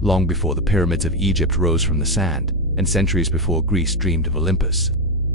long before the pyramids of Egypt rose from the sand, and centuries before Greece dreamed of Olympus.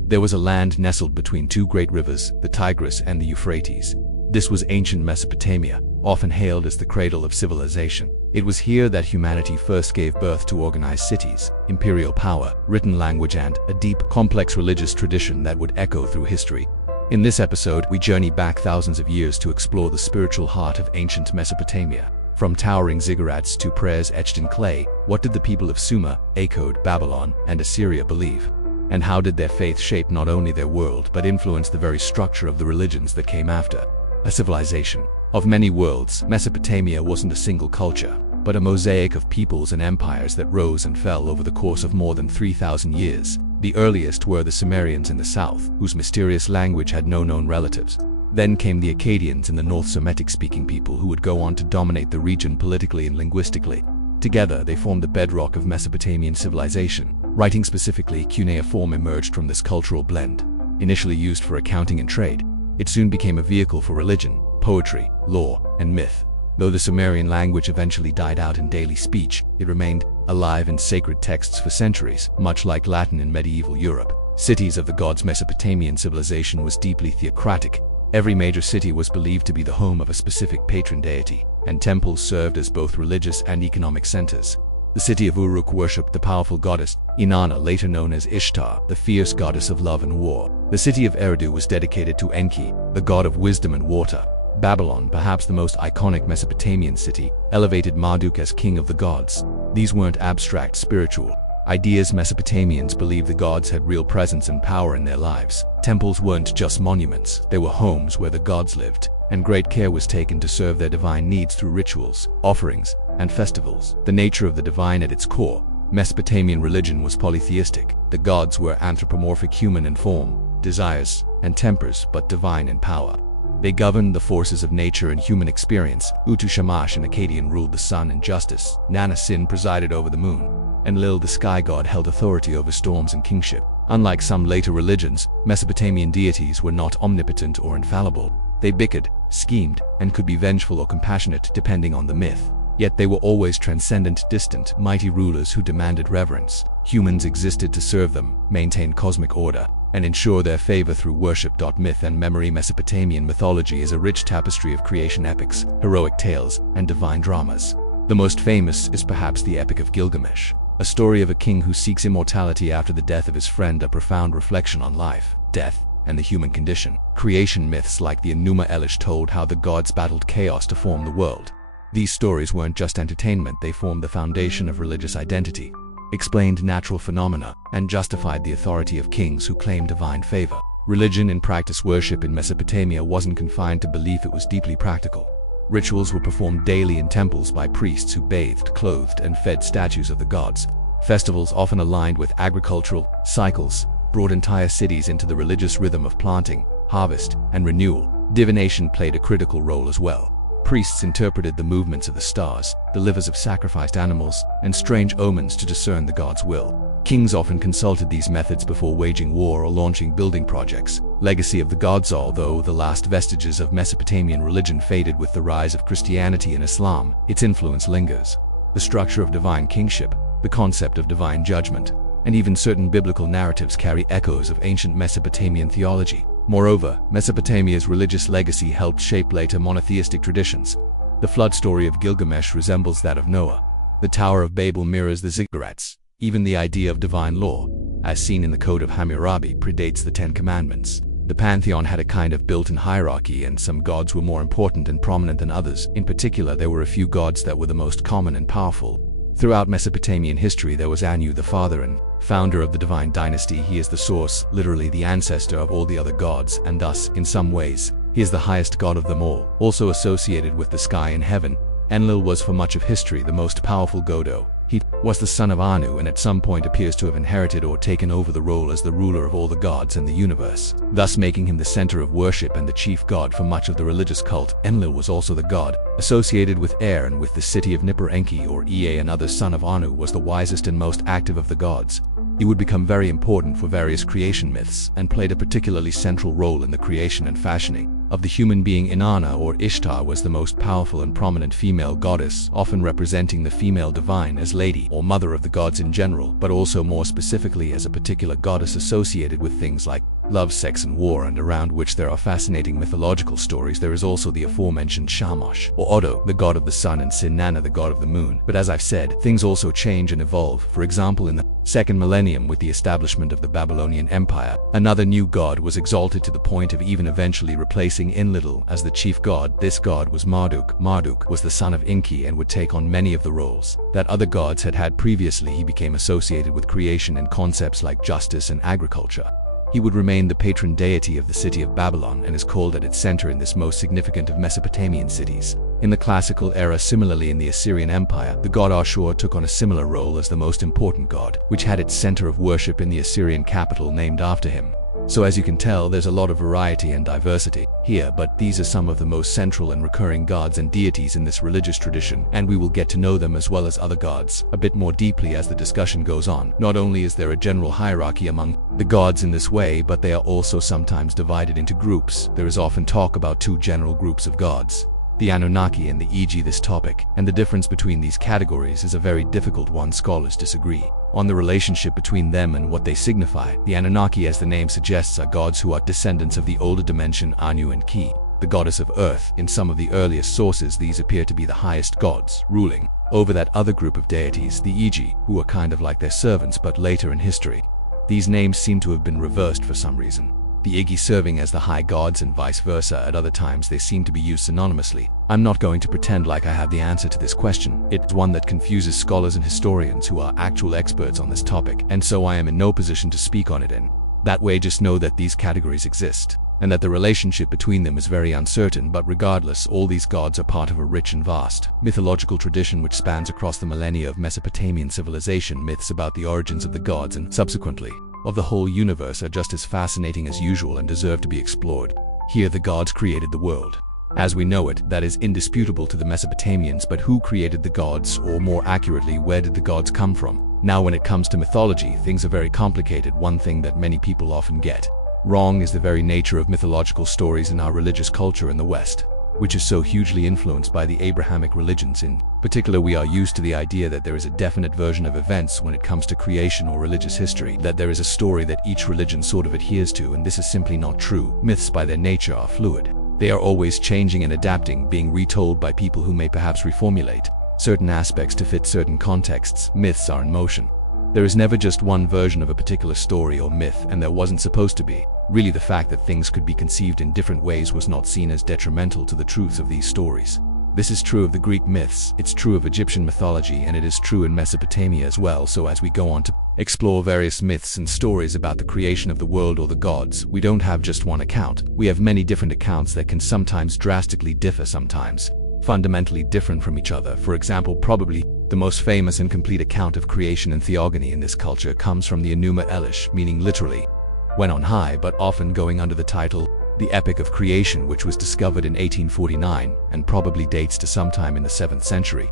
There was a land nestled between two great rivers, the Tigris and the Euphrates. This was ancient Mesopotamia, often hailed as the cradle of civilization. It was here that humanity first gave birth to organized cities, imperial power, written language, and a deep, complex religious tradition that would echo through history. In this episode, we journey back thousands of years to explore the spiritual heart of ancient Mesopotamia. From towering ziggurats to prayers etched in clay, what did the people of Sumer, Akkad, Babylon, and Assyria believe? And how did their faith shape not only their world but influence the very structure of the religions that came after? A civilization of many worlds, Mesopotamia wasn't a single culture, but a mosaic of peoples and empires that rose and fell over the course of more than 3,000 years. The earliest were the Sumerians in the south, whose mysterious language had no known relatives. Then came the Akkadians in the north, Semitic-speaking people who would go on to dominate the region politically and linguistically. Together, they formed the bedrock of Mesopotamian civilization. Writing specifically, cuneiform emerged from this cultural blend. Initially used for accounting and trade, it soon became a vehicle for religion, poetry, law, and myth. Though the Sumerian language eventually died out in daily speech, it remained alive in sacred texts for centuries, much like Latin in medieval Europe. Cities of the gods. Mesopotamian civilization was deeply theocratic. Every major city was believed to be the home of a specific patron deity, and temples served as both religious and economic centers. The city of Uruk worshipped the powerful goddess Inanna, later known as Ishtar, the fierce goddess of love and war. The city of Eridu was dedicated to Enki, the god of wisdom and water. Babylon, perhaps the most iconic Mesopotamian city, elevated Marduk as king of the gods. These weren't abstract spiritual ideas. Mesopotamians believed the gods had real presence and power in their lives. Temples weren't just monuments, they were homes where the gods lived, and great care was taken to serve their divine needs through rituals, offerings, and festivals. The nature of the divine at its core, Mesopotamian religion was polytheistic. The gods were anthropomorphic, human in form, desires, and tempers, but divine in power. They governed the forces of nature and human experience. Utu Shamash, an Akkadian, ruled the sun and justice. Nana Sin presided over the moon. Enlil, the sky god, held authority over storms and kingship. Unlike some later religions, Mesopotamian deities were not omnipotent or infallible. They bickered, schemed, and could be vengeful or compassionate depending on the myth. Yet they were always transcendent, distant, mighty rulers who demanded reverence. Humans existed to serve them, maintain cosmic order, and ensure their favor through worship. Myth and memory. Mesopotamian mythology is a rich tapestry of creation epics, heroic tales, and divine dramas. The most famous is perhaps the Epic of Gilgamesh, a story of a king who seeks immortality after the death of his friend, a profound reflection on life, death, and the human condition. Creation myths like the Enuma Elish told how the gods battled chaos to form the world. These stories weren't just entertainment, they formed the foundation of religious identity, explained natural phenomena, and justified the authority of kings who claimed divine favor. Religion in practice. Worship in Mesopotamia wasn't confined to belief, it was deeply practical. Rituals were performed daily in temples by priests who bathed, clothed, and fed statues of the gods. Festivals, often aligned with agricultural cycles, brought entire cities into the religious rhythm of planting, harvest, and renewal. Divination played a critical role as well. Priests interpreted the movements of the stars, the livers of sacrificed animals, and strange omens to discern the gods' will. Kings often consulted these methods before waging war or launching building projects. Legacy of the gods. Although the last vestiges of Mesopotamian religion faded with the rise of Christianity and Islam, its influence lingers. The structure of divine kingship, the concept of divine judgment, and even certain biblical narratives carry echoes of ancient Mesopotamian theology. Moreover, Mesopotamia's religious legacy helped shape later monotheistic traditions. The flood story of Gilgamesh resembles that of Noah. The Tower of Babel mirrors the ziggurats. Even the idea of divine law, as seen in the Code of Hammurabi, predates the Ten Commandments. The pantheon had a kind of built-in hierarchy, and some gods were more important and prominent than others. In particular, there were a few gods that were the most common and powerful. Throughout Mesopotamian history, there was Anu, the father and founder of the divine dynasty. He is the source, literally the ancestor of all the other gods, and thus, in some ways, he is the highest god of them all. Also associated with the sky and heaven, Enlil was for much of history the most powerful god. He was the son of Anu and at some point appears to have inherited or taken over the role as the ruler of all the gods in the universe, thus making him the center of worship and the chief god for much of the religious cult. Enlil was also the god associated with air and with the city of Nippur. Enki, or Ea, another son of Anu, was the wisest and most active of the gods. He would become very important for various creation myths and played a particularly central role in the creation and fashioning Of the human being, Inanna or Ishtar was the most powerful and prominent female goddess, often representing the female divine as lady or mother of the gods in general, but also more specifically as a particular goddess associated with things like love, sex, and war, and around which there are fascinating mythological stories. There is also the aforementioned Shamash, or Odo, the god of the sun, and Sinanna, the god of the moon. But as I've said, things also change and evolve. For example, in the second millennium, with the establishment of the Babylonian Empire, another new god was exalted to the point of even eventually replacing Enlil as the chief god. This god was Marduk. Marduk was the son of Enki and would take on many of the roles that other gods had had previously. He became associated with creation and concepts like justice and agriculture. He would remain the patron deity of the city of Babylon and is called at its center in this most significant of Mesopotamian cities. In the classical era, similarly in the Assyrian Empire, the god Ashur took on a similar role as the most important god, which had its center of worship in the Assyrian capital named after him. So as you can tell, there's a lot of variety and diversity here, but these are some of the most central and recurring gods and deities in this religious tradition, and we will get to know them as well as other gods a bit more deeply as the discussion goes on. Not only is there a general hierarchy among the gods in this way, but they are also sometimes divided into groups. There is often talk about two general groups of gods, the Anunnaki and the e.g. this topic, and the difference between these categories is a very difficult one. Scholars disagree on the relationship between them and what they signify. The Anunnaki, as the name suggests, are gods who are descendants of the older dimension Anu and Ki, the goddess of earth. In some of the earliest sources, these appear to be the highest gods, ruling over that other group of deities, the Iji, who are kind of like their servants, but later in history, these names seem to have been reversed for some reason, the Igi serving as the high gods and vice versa. At other times they seem to be used synonymously. I'm not going to pretend like I have the answer to this question. It's one that confuses scholars and historians who are actual experts on this topic, and so I am in no position to speak on it in that way. Just know that these categories exist, and that the relationship between them is very uncertain. But regardless, all these gods are part of a rich and vast mythological tradition which spans across the millennia of Mesopotamian civilization. Myths about the origins of the gods and, subsequently, of the whole universe are just as fascinating as usual and deserve to be explored. Here the gods created the world as we know it. That is indisputable to the Mesopotamians, but who created the gods, or more accurately, where did the gods come from? Now when it comes to mythology, things are very complicated. One thing that many people often get wrong is the very nature of mythological stories in our religious culture in the West, which is so hugely influenced by the Abrahamic religions. In particular, we are used to the idea that there is a definite version of events when it comes to creation or religious history, that there is a story that each religion sort of adheres to, and this is simply not true. Myths by their nature are fluid. They are always changing and adapting, being retold by people who may perhaps reformulate certain aspects to fit certain contexts. Myths are in motion. There is never just one version of a particular story or myth, and there wasn't supposed to be. Really, the fact that things could be conceived in different ways was not seen as detrimental to the truth of these stories. This is true of the Greek myths, it's true of Egyptian mythology, and it is true in Mesopotamia as well. So as we go on to explore various myths and stories about the creation of the world or the gods, we don't have just one account. We have many different accounts that can sometimes drastically differ, sometimes fundamentally different from each other. For example, probably the most famous and complete account of creation and theogony in this culture comes from the Enuma Elish, meaning literally when on high, but often going under the title the Epic of Creation, which was discovered in 1849 and probably dates to sometime in the 7th century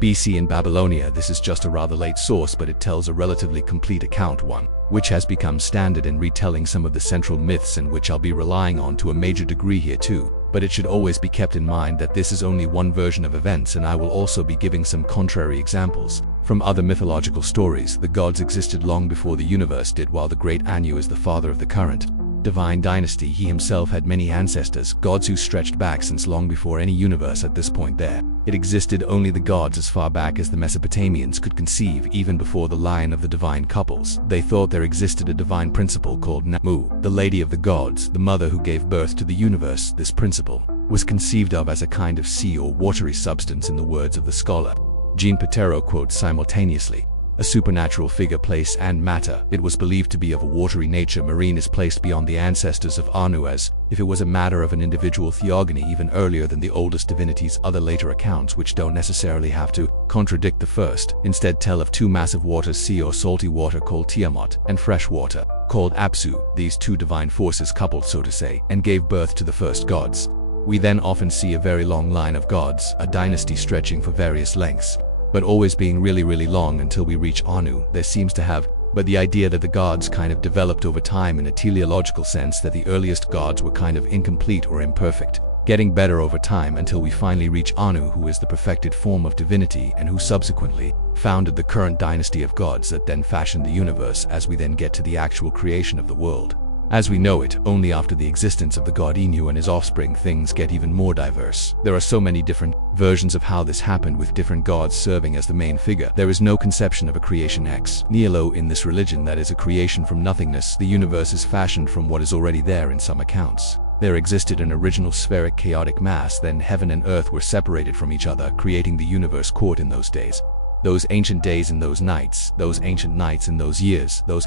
BC in Babylonia. This is just a rather late source, but it tells a relatively complete account, one which has become standard in retelling some of the central myths and which I'll be relying on to a major degree here too. But it should always be kept in mind that this is only one version of events, and I will also be giving some contrary examples from other mythological stories. The gods existed long before the universe did, while the great Anu is the father of the current divine dynasty. He himself had many ancestors, gods who stretched back since long before any universe at this point there. It existed only the gods as far back as the Mesopotamians could conceive, even before the line of the divine couples. They thought there existed a divine principle called Namu, the lady of the gods, the mother who gave birth to the universe. This principle was conceived of as a kind of sea or watery substance. In the words of the scholar Jean Patero, quotes simultaneously, a supernatural figure, place, and matter. It was believed to be of a watery nature. Marine is placed beyond the ancestors of Anu as if it was a matter of an individual theogony, even earlier than the oldest divinities. Other later accounts, which don't necessarily have to contradict the first, instead tell of two massive waters, sea or salty water called Tiamat, and fresh water called Apsu. These two divine forces coupled, so to say, and gave birth to the first gods. We then often see a very long line of gods, a dynasty stretching for various lengths, but always being really long until we reach Anu. There seems to have but the idea that the gods kind of developed over time in a teleological sense, that the earliest gods were kind of incomplete or imperfect, getting better over time until we finally reach Anu, who is the perfected form of divinity and who subsequently founded the current dynasty of gods that then fashioned the universe, as we then get to the actual creation of the world as we know it. Only after the existence of the god Enu and his offspring things get even more diverse. There are so many different versions of how this happened, with different gods serving as the main figure. There is no conception of a creation ex nihilo in this religion, that is, a creation from nothingness. The universe is fashioned from what is already there in some accounts. There existed an original spheric chaotic mass, then heaven and earth were separated from each other, creating the universe court in those days. Those ancient days and those nights, those ancient nights and those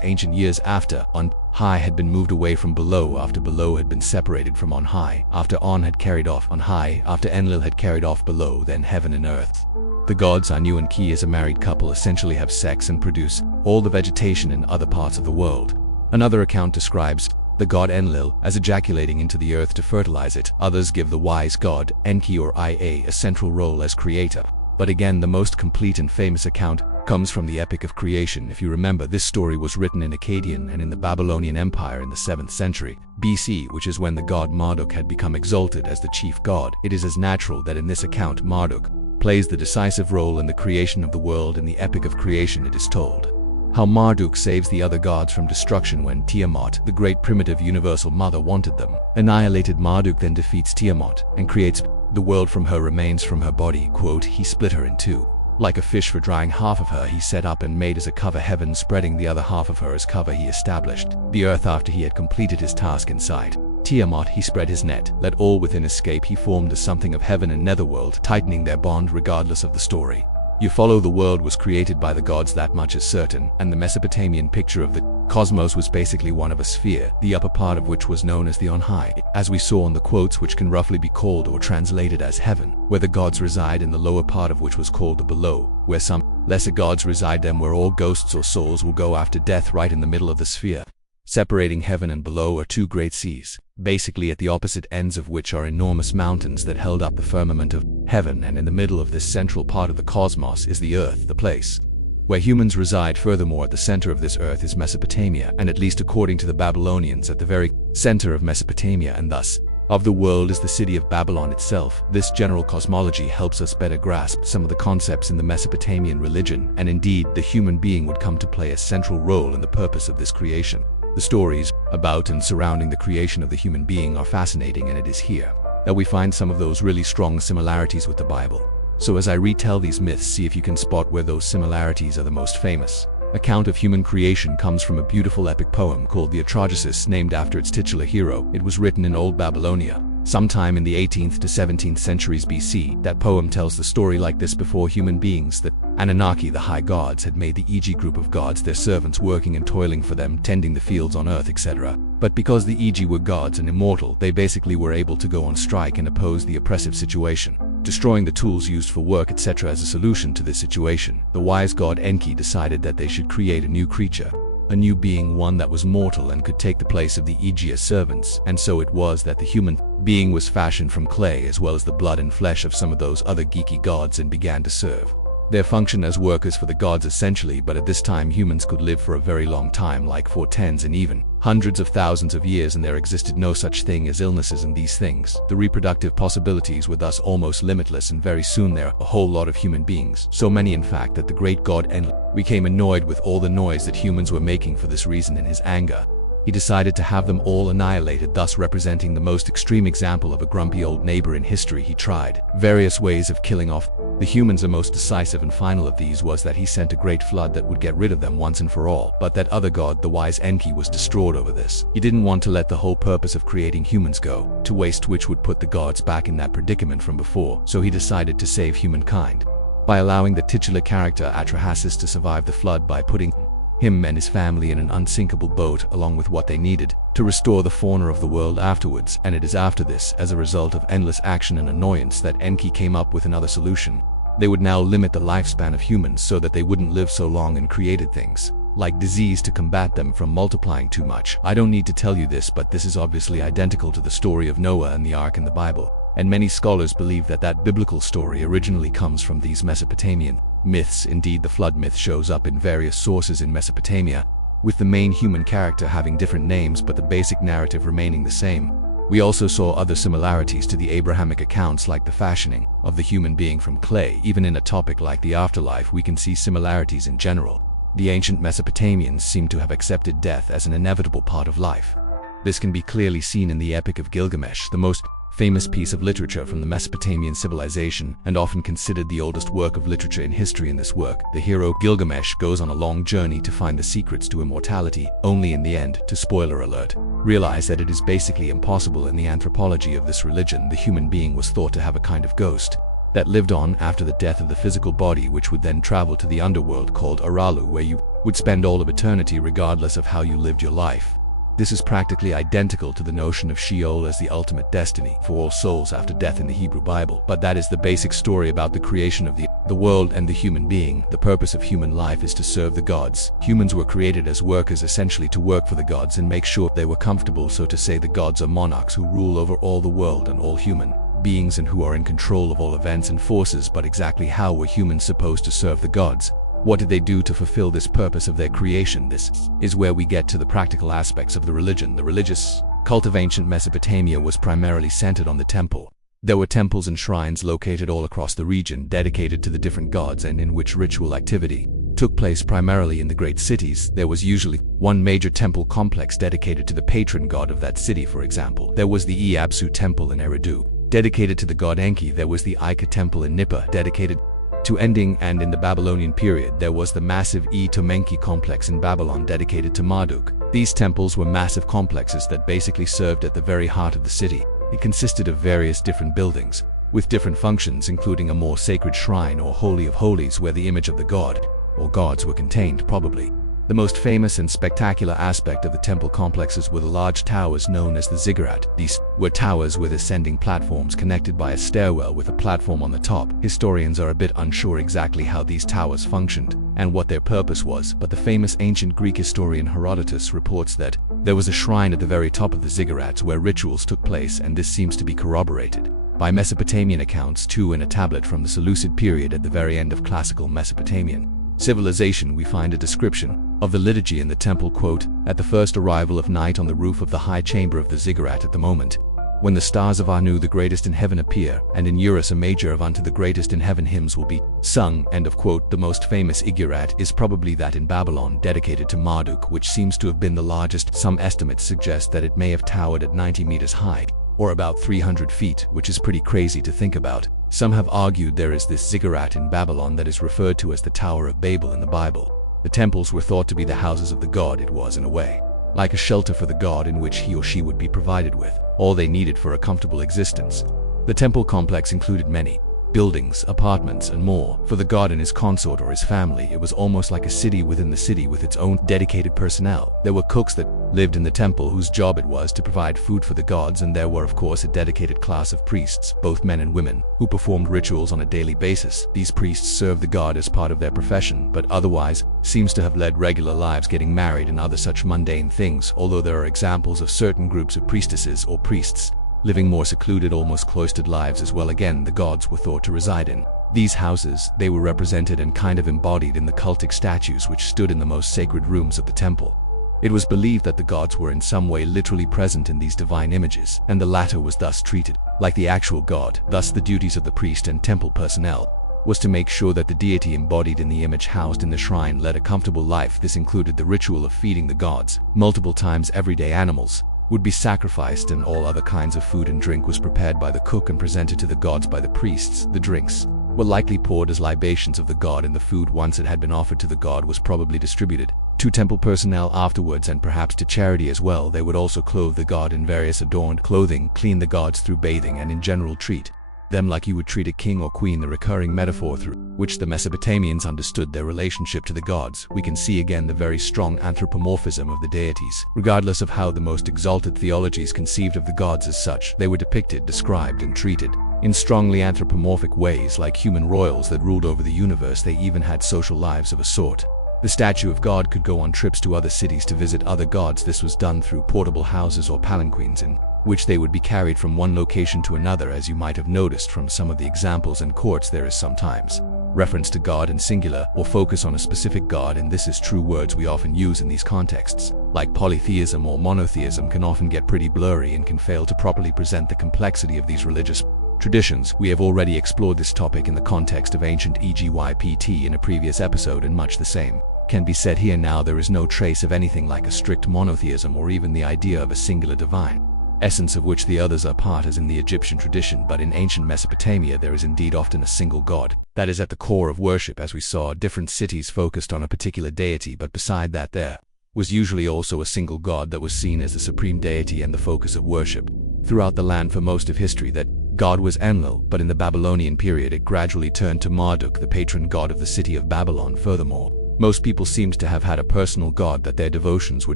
ancient years after on high had been moved away from below, after below had been separated from on high, after on had carried off on high, after Enlil had carried off below, then heaven and earth. The gods Anu and Ki, as a married couple, essentially have sex and produce all the vegetation in other parts of the world. Another account describes the god Enlil as ejaculating into the earth to fertilize it. Others give the wise god Enki or Ia a central role as creator. But again, the most complete and famous account comes from the Epic of Creation. If you remember, this story was written in Akkadian and in the Babylonian Empire in the 7th century BC, which is when the god Marduk had become exalted as the chief god. It is as natural that in this account Marduk plays the decisive role in the creation of the world. In the Epic of Creation it is told how Marduk saves the other gods from destruction when Tiamat, the great primitive universal mother, wanted them annihilated. Marduk then defeats Tiamat and creates the world from her remains, from her body. Quote, he split her in two. Like a fish, for drying half of her he set up and made as a cover heaven, spreading the other half of her as cover he established the earth. After he had completed his task inside Tiamat, he spread his net, let all within escape. He formed a something of heaven and netherworld, tightening their bond regardless of the story. You follow, the world was created by the gods, that much is certain, and the Mesopotamian picture of the cosmos was basically one of a sphere, the upper part of which was known as the on high, as we saw in the quotes, which can roughly be called or translated as heaven, where the gods reside, and the lower part of which was called the below, where some lesser gods reside, them where all ghosts or souls will go after death. Right in the middle of the sphere, separating heaven and below, are two great seas, basically at the opposite ends of which are enormous mountains that held up the firmament of heaven, and in the middle of this central part of the cosmos is the earth, the place where humans reside. Furthermore, at the center of this earth is Mesopotamia, and at least according to the Babylonians, at the very center of Mesopotamia and thus of the world is the city of Babylon itself. This general cosmology helps us better grasp some of the concepts in the Mesopotamian religion, and indeed the human being would come to play a central role in the purpose of this creation. The stories about and surrounding the creation of the human being are fascinating, and it is here that we find some of those really strong similarities with the Bible. So as I retell these myths, see if you can spot where those similarities are the most famous. Account of human creation comes from a beautiful epic poem called the Atrahasis, named after its titular hero. It was written in Old Babylonia, sometime in the 18th to 17th centuries BC. That poem tells the story like this: before human beings, the Anunnaki, the high gods, had made the Iji group of gods their servants, working and toiling for them, tending the fields on earth, etc. But because the Iji were gods and immortal, they basically were able to go on strike and oppose the oppressive situation, destroying the tools used for work, etc. As a solution to this situation, the wise god Enki decided that they should create a new creature, a new being, one that was mortal and could take the place of the Iji as servants. And so it was that the human being was fashioned from clay, as well as the blood and flesh of some of those other geeky gods, and began to serve their function as workers for the gods essentially. But at this time humans could live for a very long time, like for tens and even hundreds of thousands of years, and there existed no such thing as illnesses in these things. The reproductive possibilities were thus almost limitless, and very soon there were a whole lot of human beings, so many in fact that the great god Enlil became annoyed with all the noise that humans were making. For this reason, in his anger, he decided to have them all annihilated, thus representing the most extreme example of a grumpy old neighbor in history. He tried various ways of killing off the humans. The most decisive and final of these was that he sent a great flood that would get rid of them once and for all. But that other god, the wise Enki, was distraught over this. He didn't want to let the whole purpose of creating humans go to waste, which would put the gods back in that predicament from before. So he decided to save humankind by allowing the titular character Atrahasis to survive the flood by putting him and his family in an unsinkable boat along with what they needed to restore the fauna of the world afterwards. And it is after this, as a result of endless action and annoyance, that Enki came up with another solution. They would now limit the lifespan of humans so that they wouldn't live so long, and created things like disease to combat them from multiplying too much. I don't need to tell you this, but this is obviously identical to the story of Noah and the Ark in the Bible, and many scholars believe that that biblical story originally comes from these Mesopotamian myths. Indeed, the flood myth shows up in various sources in Mesopotamia, with the main human character having different names but the basic narrative remaining the same. We also saw other similarities to the Abrahamic accounts, like the fashioning of the human being from clay. Even in a topic like the afterlife, we can see similarities in general. The ancient Mesopotamians seem to have accepted death as an inevitable part of life. This can be clearly seen in the Epic of Gilgamesh, the most famous piece of literature from the Mesopotamian civilization and often considered the oldest work of literature in history. In this work, the hero Gilgamesh goes on a long journey to find the secrets to immortality, only in the end to, spoiler alert, realize that it is basically impossible. In the anthropology of this religion, the human being was thought to have a kind of ghost that lived on after the death of the physical body, which would then travel to the underworld called Aralu, where you would spend all of eternity regardless of how you lived your life. This is practically identical to the notion of Sheol as the ultimate destiny for all souls after death in the Hebrew Bible. But that is the basic story about the creation of the world and the human being. The purpose of human life is to serve the gods. Humans were created as workers, essentially to work for the gods and make sure they were comfortable. So to say, the gods are monarchs who rule over all the world and all human beings and who are in control of all events and forces. But exactly how were humans supposed to serve the gods? What did they do to fulfill this purpose of their creation? This is where we get to the practical aspects of the religion. The religious cult of ancient Mesopotamia was primarily centered on the temple. There were temples and shrines located all across the region, dedicated to the different gods and in which ritual activity took place primarily in the great cities. There was usually one major temple complex dedicated to the patron god of that city. For example, there was the Iabsu temple in Eridu, dedicated to the god Enki. There was the Akkad temple in Nippa, dedicated to Ending, and in the Babylonian period there was the massive Tomenki complex in Babylon dedicated to Marduk. These temples were massive complexes that basically served at the very heart of the city. It consisted of various different buildings with different functions, including a more sacred shrine or holy of holies where the image of the god or gods were contained. Probably the most famous and spectacular aspect of the temple complexes were the large towers known as the ziggurat. These were towers with ascending platforms connected by a stairwell with a platform on the top. Historians are a bit unsure exactly how these towers functioned and what their purpose was, but the famous ancient Greek historian Herodotus reports that there was a shrine at the very top of the ziggurats where rituals took place, and this seems to be corroborated by Mesopotamian accounts too. In a tablet from the Seleucid period at the very end of classical Mesopotamian civilization, we find a description of the liturgy in the temple, quote, "At the first arrival of night on the roof of the high chamber of the ziggurat, at the moment when the stars of Anu the greatest in heaven appear, and in Eurus a major of unto the greatest in heaven hymns will be sung," end of quote. The most famous ziggurat is probably that in Babylon, dedicated to Marduk, which seems to have been the largest. Some estimates suggest that it may have towered at 90 meters high, or about 300 feet, which is pretty crazy to think about. Some have argued there is this ziggurat in Babylon that is referred to as the Tower of Babel in the Bible. The temples were thought to be the houses of the god. It was, in a way, like a shelter for the god in which he or she would be provided with all they needed for a comfortable existence. The temple complex included many buildings, apartments, and more for the god and his consort or his family. It was almost like a city within the city with its own dedicated personnel. There were cooks that lived in the temple whose job it was to provide food for the gods, and there were of course a dedicated class of priests, both men and women, who performed rituals on a daily basis. These priests served the god as part of their profession, but otherwise seems to have led regular lives, getting married and other such mundane things, although there are examples of certain groups of priestesses or priests living more secluded, almost cloistered lives as well. Again, the gods were thought to reside in these houses. They were represented and kind of embodied in the cultic statues which stood in the most sacred rooms of the temple. It was believed that the gods were in some way literally present in these divine images, and the latter was thus treated like the actual god. Thus, the duties of the priest and temple personnel was to make sure that the deity embodied in the image housed in the shrine led a comfortable life. This included the ritual of feeding the gods multiple times every day. Animals would be sacrificed, and all other kinds of food and drink was prepared by the cook and presented to the gods by the priests. The drinks were likely poured as libations of the god, and the food, once it had been offered to the god, was probably distributed to temple personnel afterwards, and perhaps to charity as well. They would also clothe the god in various adorned clothing, clean the gods through bathing, and in general treat them like you would treat a king or queen, the recurring metaphor through which the Mesopotamians understood their relationship to the gods. We can see again the very strong anthropomorphism of the deities. Regardless of how the most exalted theologies conceived of the gods as such, they were depicted, described, and treated in strongly anthropomorphic ways, like human royals that ruled over the universe. They even had social lives of a sort. The statue of God could go on trips to other cities to visit other gods. This was done through portable houses or palanquins, in which they would be carried from one location to another. As you might have noticed from some of the examples in courts, there is sometimes reference to God in singular, or focus on a specific god, and this is true. Words we often use in these contexts, like polytheism or monotheism, can often get pretty blurry and can fail to properly present the complexity of these religious traditions. We have already explored this topic in the context of ancient Egypt in a previous episode, and much the same can be said here. Now there is no trace of anything like a strict monotheism or even the idea of a singular divine essence of which the others are part, as in the Egyptian tradition, but in ancient Mesopotamia there is indeed often a single god that is at the core of worship. As we saw, different cities focused on a particular deity, but beside that there was usually also a single god that was seen as the supreme deity and the focus of worship throughout the land. For most of history, that god was Enlil, but in the Babylonian period it gradually turned to Marduk, the patron god of the city of Babylon. Furthermore, most people seemed to have had a personal god that their devotions were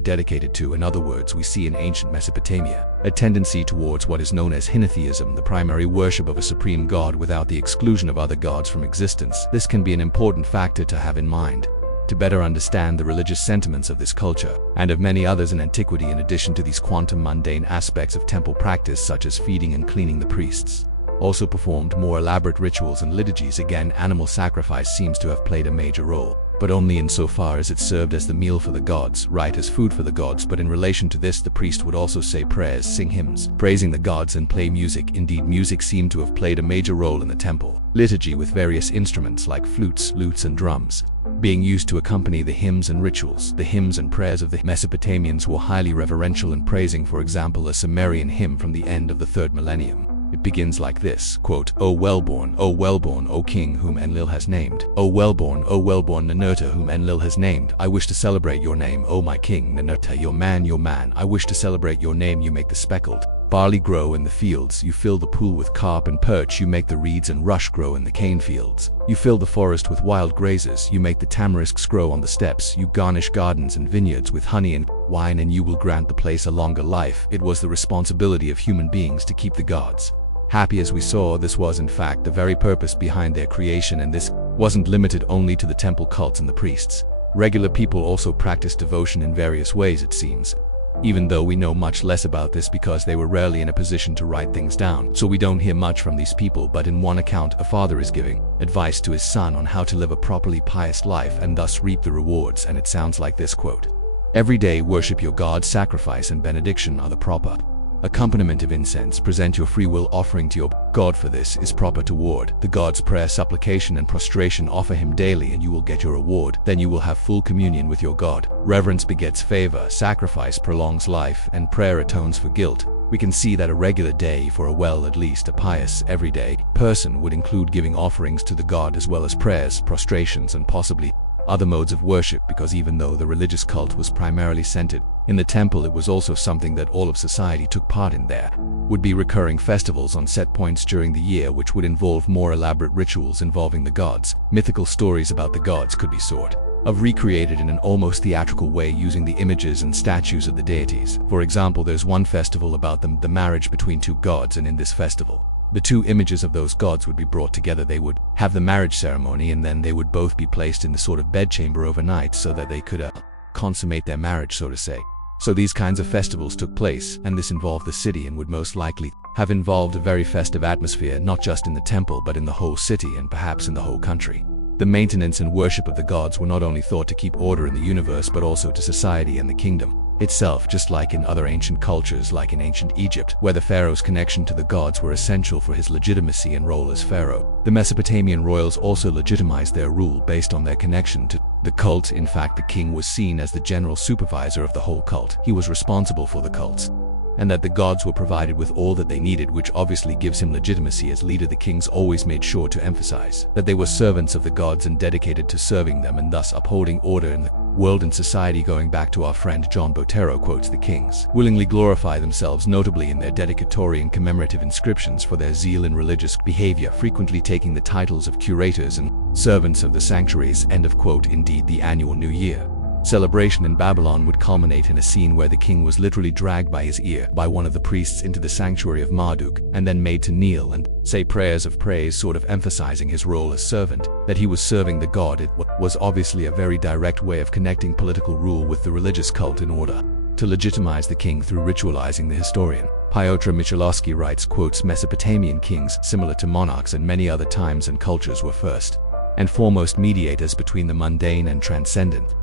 dedicated to. In other words, we see in ancient Mesopotamia a tendency towards what is known as henotheism, the primary worship of a supreme god without the exclusion of other gods from existence. This can be an important factor to have in mind to better understand the religious sentiments of this culture and of many others in antiquity. In addition to these quantum mundane aspects of temple practice, such as feeding and cleaning, the priests also performed more elaborate rituals and liturgies. Again, animal sacrifice seems to have played a major role, but only insofar as it served as the meal for the gods, right, as food for the gods. But in relation to this, the priest would also say prayers, sing hymns praising the gods, and play music. Indeed, music seemed to have played a major role in the temple liturgy, with various instruments like flutes, lutes, and drums being used to accompany the hymns and rituals. The hymns and prayers of the Mesopotamians were highly reverential and praising. For example, a Sumerian hymn from the end of the 3rd millennium. It begins like this, quote, O wellborn, O king whom Enlil has named. O wellborn, Ninurta whom Enlil has named. I wish to celebrate your name, O my king, Ninurta, your man. I wish to celebrate your name. You make the speckled barley grow in the fields. You fill the pool with carp and perch. You make the reeds and rush grow in the cane fields. You fill the forest with wild grazes. You make the tamarisks grow on the steppes. You garnish gardens and vineyards with honey and wine, and you will grant the place a longer life. It was the responsibility of human beings to keep the gods happy. As we saw, this was in fact the very purpose behind their creation, and this wasn't limited only to the temple cults and the priests. Regular people also practiced devotion in various ways, it seems, even though we know much less about this because they were rarely in a position to write things down, so we don't hear much from these people. But in one account, a father is giving advice to his son on how to live a properly pious life and thus reap the rewards, and it sounds like this, quote, Every day worship your God, sacrifice and benediction are the proper accompaniment of incense. Present your free will offering to your God, for this is proper toward the God's prayer, supplication and prostration. Offer him daily and you will get your reward. Then you will have full communion with your God. Reverence begets favor, sacrifice prolongs life, and prayer atones for guilt. We can see that a regular day for at least a pious, everyday person would include giving offerings to the God as well as prayers, prostrations, and possibly other modes of worship, because even though the religious cult was primarily centered in the temple, it was also something that all of society took part in. There would be recurring festivals on set points during the year which would involve more elaborate rituals involving the gods. Mythical stories about the gods could be sort of recreated in an almost theatrical way using the images and statues of the deities. For example, there's one festival about the marriage between two gods, and in this festival, the two images of those gods would be brought together. They would have the marriage ceremony, and then they would both be placed in the sort of bedchamber overnight so that they could consummate their marriage, so to say. So these kinds of festivals took place, and this involved the city and would most likely have involved a very festive atmosphere, not just in the temple but in the whole city and perhaps in the whole country. The maintenance and worship of the gods were not only thought to keep order in the universe but also to society and the kingdom itself, just like in other ancient cultures, like in ancient Egypt, where the pharaoh's connection to the gods were essential for his legitimacy and role as pharaoh. The Mesopotamian royals also legitimized their rule based on their connection to the cult. In fact, the king was seen as the general supervisor of the whole cult. He was responsible for the cults, and that the gods were provided with all that they needed, which obviously gives him legitimacy as leader. The kings always made sure to emphasize that they were servants of the gods and dedicated to serving them and thus upholding order in the world and society. Going back to our friend John Botero quotes, the kings willingly glorify themselves, notably in their dedicatory and commemorative inscriptions, for their zeal in religious behavior, frequently taking the titles of curators and servants of the sanctuaries. End of quote. Indeed, the annual New Year celebration in Babylon would culminate in a scene where the king was literally dragged by his ear by one of the priests into the sanctuary of Marduk and then made to kneel and say prayers of praise, sort of emphasizing his role as servant, that he was serving the god. It was obviously a very direct way of connecting political rule with the religious cult in order to legitimize the king through ritualizing. The historian Piotr Michalowski writes, quotes, Mesopotamian kings, similar to monarchs in many other times and cultures, were first and foremost mediators between the mundane and transcendent.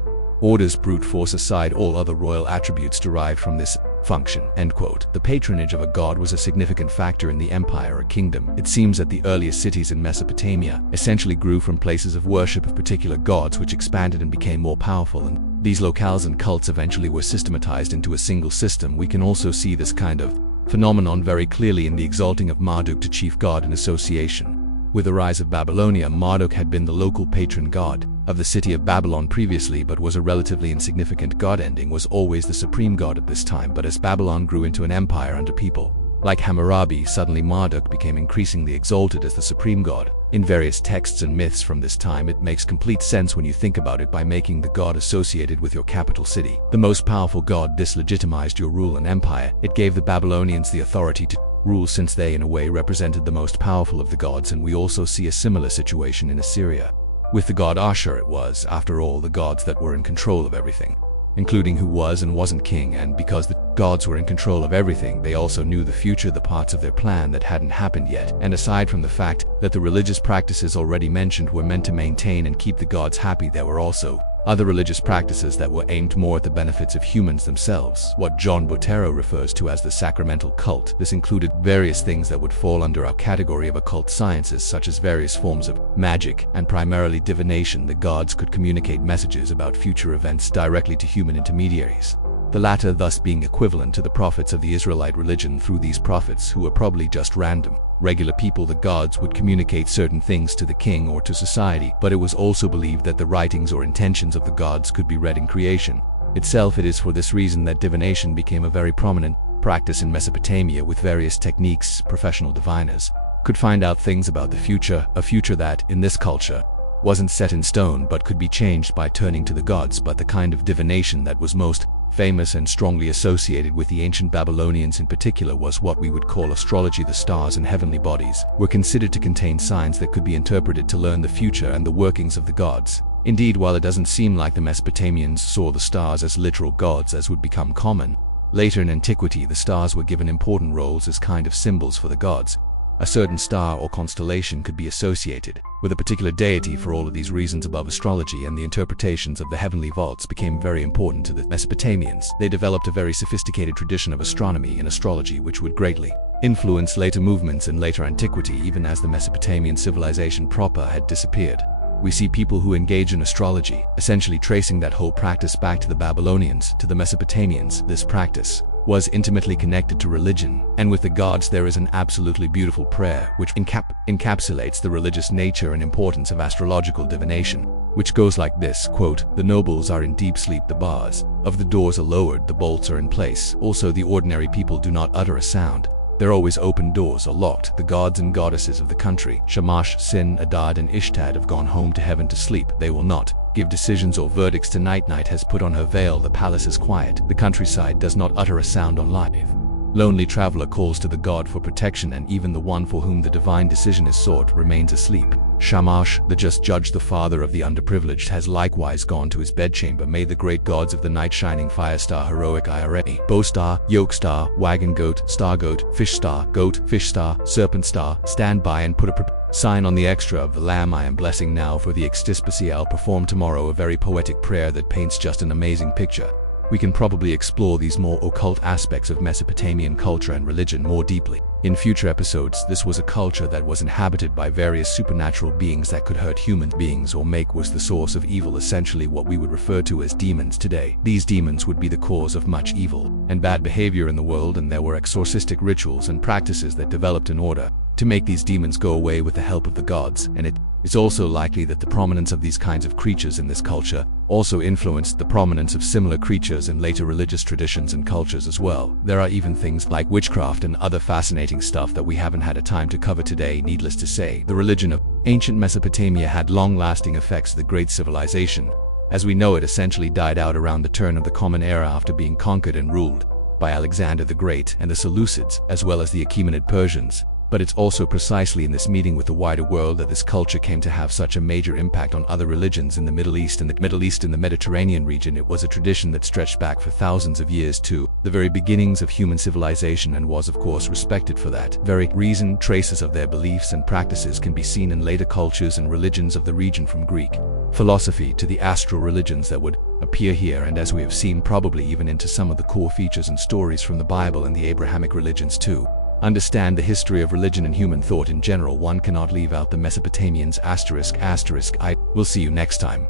Orders brute force aside all other royal attributes derived from this function." End quote. The patronage of a god was a significant factor in the empire or kingdom. It seems that the earliest cities in Mesopotamia essentially grew from places of worship of particular gods which expanded and became more powerful, and these locales and cults eventually were systematized into a single system. We can also see this kind of phenomenon very clearly in the exalting of Marduk to chief god in association. With the rise of Babylonia, Marduk had been the local patron god of the city of Babylon previously, but was a relatively insignificant god. Ending was always the supreme god at this time, but as Babylon grew into an empire under people like Hammurabi, suddenly Marduk became increasingly exalted as the supreme god. In various texts and myths from this time, it makes complete sense when you think about it by making the god associated with your capital city. The most powerful god, this legitimized your rule and empire. It gave the Babylonians the authority to rule since they in a way represented the most powerful of the gods, and we also see a similar situation in Assyria. With the god Ashur, it was, after all, the gods that were in control of everything, including who was and wasn't king, and because the gods were in control of everything, they also knew the future, the parts of their plan that hadn't happened yet. And aside from the fact that the religious practices already mentioned were meant to maintain and keep the gods happy, there were also other religious practices that were aimed more at the benefits of humans themselves, what John Botero refers to as the sacramental cult. This included various things that would fall under our category of occult sciences, such as various forms of magic and primarily divination. The gods could communicate messages about future events directly to human intermediaries, the latter thus being equivalent to the prophets of the Israelite religion. Through these prophets, who were probably just random, regular people, the gods would communicate certain things to the king or to society, but it was also believed that the writings or intentions of the gods could be read in creation itself. It is for this reason that divination became a very prominent practice in Mesopotamia. With various techniques, professional diviners could find out things about the future, a future that, in this culture, wasn't set in stone but could be changed by turning to the gods. But the kind of divination that was most famous and strongly associated with the ancient Babylonians in particular was what we would call astrology. The stars and heavenly bodies were considered to contain signs that could be interpreted to learn the future and the workings of the gods. Indeed, while it doesn't seem like the Mesopotamians saw the stars as literal gods as would become common later in antiquity, the stars were given important roles as kind of symbols for the gods. A certain star or constellation could be associated with a particular deity. For all of these reasons above, astrology and the interpretations of the heavenly vaults became very important to the Mesopotamians. They developed a very sophisticated tradition of astronomy and astrology which would greatly influence later movements in later antiquity, even as the Mesopotamian civilization proper had disappeared. We see people who engage in astrology, essentially tracing that whole practice back to the Babylonians, to the Mesopotamians. This practice was intimately connected to religion, and with the gods there is an absolutely beautiful prayer which encapsulates the religious nature and importance of astrological divination, which goes like this, quote, "The nobles are in deep sleep, the bars of the doors are lowered, the bolts are in place. Also the ordinary people do not utter a sound. They're always open, doors are locked. The gods and goddesses of the country, Shamash, Sin, Adad, and Ishtar, have gone home to heaven to sleep. They will not give decisions or verdicts tonight. Night has put on her veil, the palace is quiet. The countryside does not utter a sound on life. Lonely traveler calls to the god for protection, and even the one for whom the divine decision is sought remains asleep. Shamash, the just judge, the father of the underprivileged, has likewise gone to his bedchamber. May the great gods of the night, shining fire star, heroic Ira, bow star, yoke star, wagon goat, star goat, fish star, goat, fish star, serpent star, stand by and put a sign on the extra of the lamb. I am blessing now for the extispicy. I'll perform tomorrow." A very poetic prayer that paints just an amazing picture. We can probably explore these more occult aspects of Mesopotamian culture and religion more deeply in future episodes. This was a culture that was inhabited by various supernatural beings that could hurt human beings or make was the source of evil, essentially what we would refer to as demons today. These demons would be the cause of much evil and bad behavior in the world, and there were exorcistic rituals and practices that developed in order to make these demons go away with the help of the gods. And it is also likely that the prominence of these kinds of creatures in this culture also influenced the prominence of similar creatures in later religious traditions and cultures as well. There are even things like witchcraft and other fascinating stuff that we haven't had a time to cover today. Needless to say, the religion of ancient Mesopotamia had long-lasting effects. The great civilization, as we know it, essentially died out around the turn of the Common Era after being conquered and ruled by Alexander the Great and the Seleucids, as well as the Achaemenid Persians. But it's also precisely in this meeting with the wider world that this culture came to have such a major impact on other religions in the Middle East. In the Mediterranean region, it was a tradition that stretched back for thousands of years to the very beginnings of human civilization and was of course respected for that very reason. Traces of their beliefs and practices can be seen in later cultures and religions of the region, from Greek philosophy to the astral religions that would appear here, and as we have seen, probably even into some of the core features and stories from the Bible and the Abrahamic religions too. Understand the history of religion and human thought in general, one cannot leave out the Mesopotamians. ****. We'll see you next time.